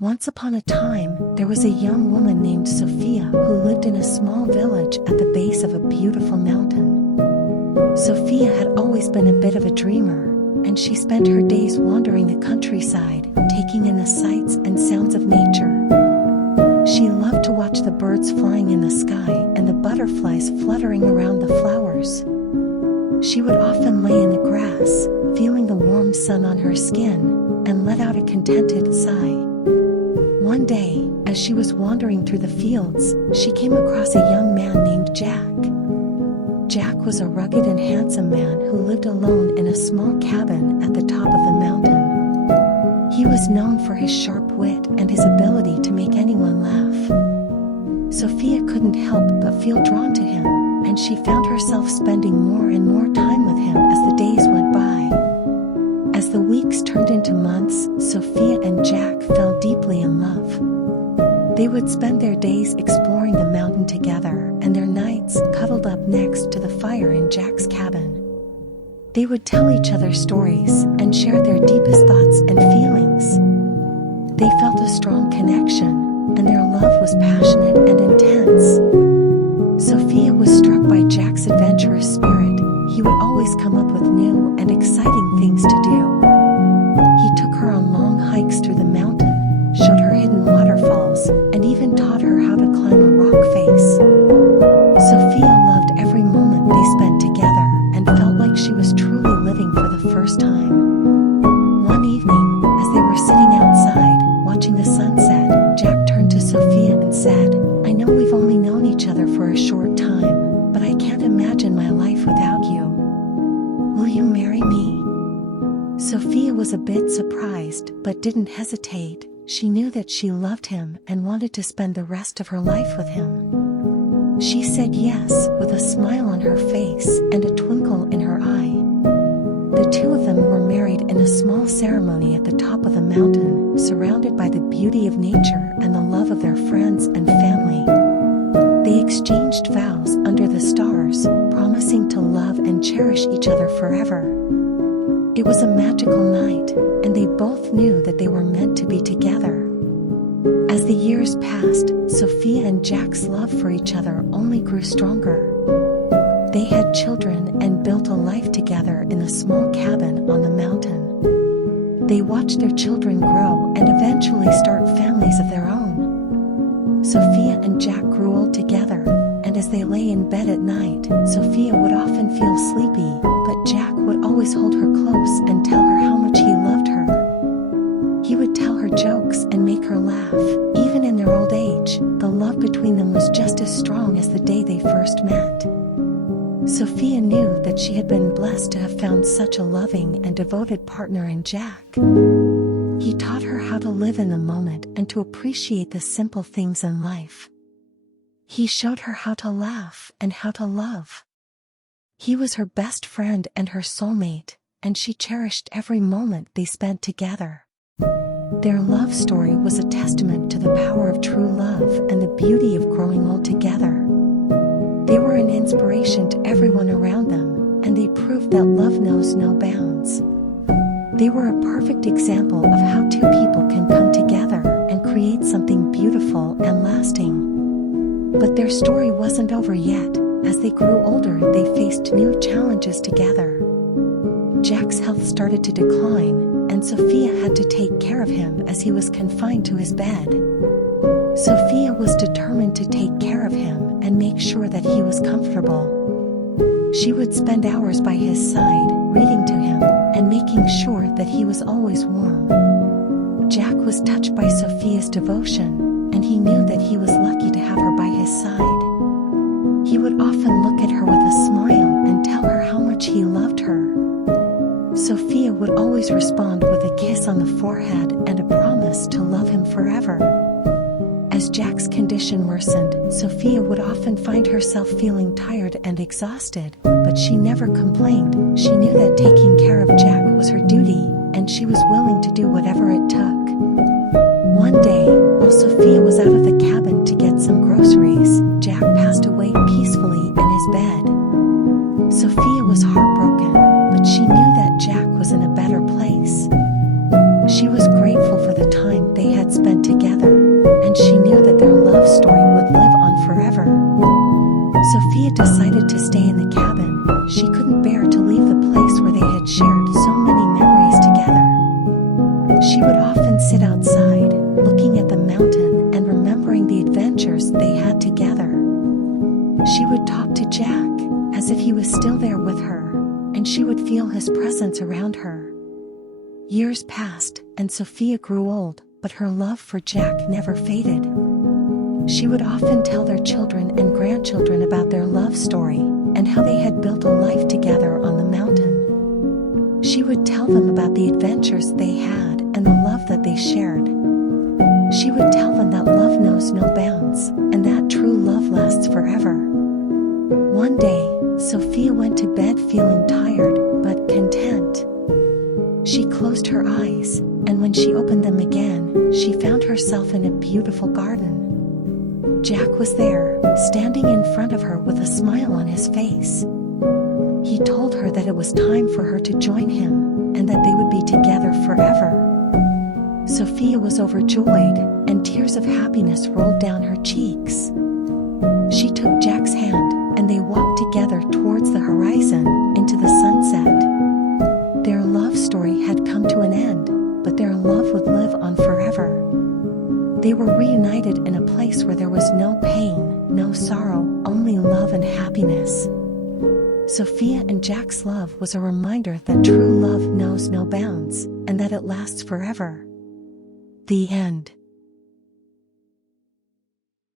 Once upon a time, there was a young woman named Sophia who lived in a small village at the base of a beautiful mountain. Sophia had always been a bit of a dreamer, and she spent her days wandering the countryside, taking in the sights and sounds of nature. She loved to watch the birds flying in the sky and the butterflies fluttering around the flowers. She would often lay in the grass, feeling the warm sun on her skin, and let out a contented sigh. One day, as she was wandering through the fields, she came across a young man named Jack. Jack was a rugged and handsome man who lived alone in a small cabin at the top of the mountain. He was known for his sharp wit and his ability to make anyone laugh. Sophia couldn't help but feel drawn to him, and she found herself spending more and more time with him as the days went by. As the weeks turned into months, Sophia and Jack fell deeply in love. They would spend their days exploring the mountain together and their nights cuddled up next to the fire in Jack's cabin. They would tell each other stories and share their deepest thoughts and feelings. They felt a strong connection, and their love was passionate and intense. Sophia was struck by Jack's adventurous spirit. He would always come up with new and exciting things to do. He took her on long hikes through the mountain, showed her hidden waterfalls, and even taught her how to climb a rock face. Sophia loved every moment they spent together and felt like she was truly living for the first time. One evening, as they were sitting outside, watching the sunset, Jack turned to Sophia and said, "I know we've only known each other for a short time, but I can't imagine my life without you. Will you marry me?" Sophia was a bit surprised, but didn't hesitate. She knew that she loved him and wanted to spend the rest of her life with him. She said yes, with a smile on her face and a twinkle in her eye. The two of them were married in a small ceremony at the top of the mountain, surrounded by the beauty of nature and the love of their friends and family. They exchanged vows under the stars, promising to love and cherish each other forever. It was a magical night, and they both knew that they were meant to be together. As the years passed, Sophia and Jack's love for each other only grew stronger. They had children and built a life together in a small cabin on the mountain. They watched their children grow and eventually start families of their own. Sophia and Jack grew old together, and as they lay in bed at night, Sophia would often feel sleepy, but Jack would always hold her close and tell her how much he loved her. He would tell her jokes and make her laugh. Even in their old age, the love between them was just as strong as the day they first met. Sophia knew that she had been blessed to have found such a loving and devoted partner in Jack. He taught her how to live in the moment and to appreciate the simple things in life. He showed her how to laugh and how to love. He was her best friend and her soulmate, and she cherished every moment they spent together. Their love story was a testament to the power of true love and the beauty of growing old together. They were an inspiration to everyone around them, and they proved that love knows no bounds. They were a perfect example of how two people can come together and create something beautiful and lasting. But their story wasn't over yet. As they grew older, they faced new challenges together. Jack's health started to decline, and Sophia had to take care of him as he was confined to his bed. Sophia was determined to take care of him and make sure that he was comfortable. She would spend hours by his side, reading to him, and making sure that he was always warm. Jack was touched by Sophia's devotion, and he knew that he was lucky to have her by his side. He would often look at her with a smile and tell her how much he loved her. Sophia would always respond with a kiss on the forehead and a promise to love him forever. As Jack's condition worsened, Sophia would often find herself feeling tired and exhausted, but she never complained. She knew that taking care of Jack was her duty, and she was willing to do whatever it took. One day, while Sophia was out of the cabin to get some groceries, Jack passed away peacefully in his bed. Sophia was heartbroken, but she knew that Jack was in a better place. She was grateful for the time they had spent together, and she knew that their love story would live on forever. Sophia decided to stay in the cabin. She couldn't bear to leave the place where they had shared so many memories together. She would often sit outside, looking at the mountain and remembering the adventures they had together. She would talk to Jack, as if he was still there with her, and she would feel his presence around her. Years passed, and Sophia grew old, but her love for Jack never faded. She would often tell their children and grandchildren about their love story, and how they had built a life together on the mountain. She would tell them about the adventures they had and the love that they shared. She would tell them that love knows no bounds, and that true love lasts forever. One day, Sophia went to bed feeling tired, but content. She closed her eyes, and when she opened them again, she found herself in a beautiful garden. Jack was there, standing in front of her with a smile on his face. He told her that it was time for her to join him, and that they would be together forever. Sophia was overjoyed, and tears of happiness rolled down her cheeks. She took Jack's hand, and they walked together towards the horizon, into the sunset. Their love story had come to an end, but their love would live on forever. They were reunited in a place where there was no pain, no sorrow, only love and happiness. Sophia and Jack's love was a reminder that true love knows no bounds, and that it lasts forever. The end.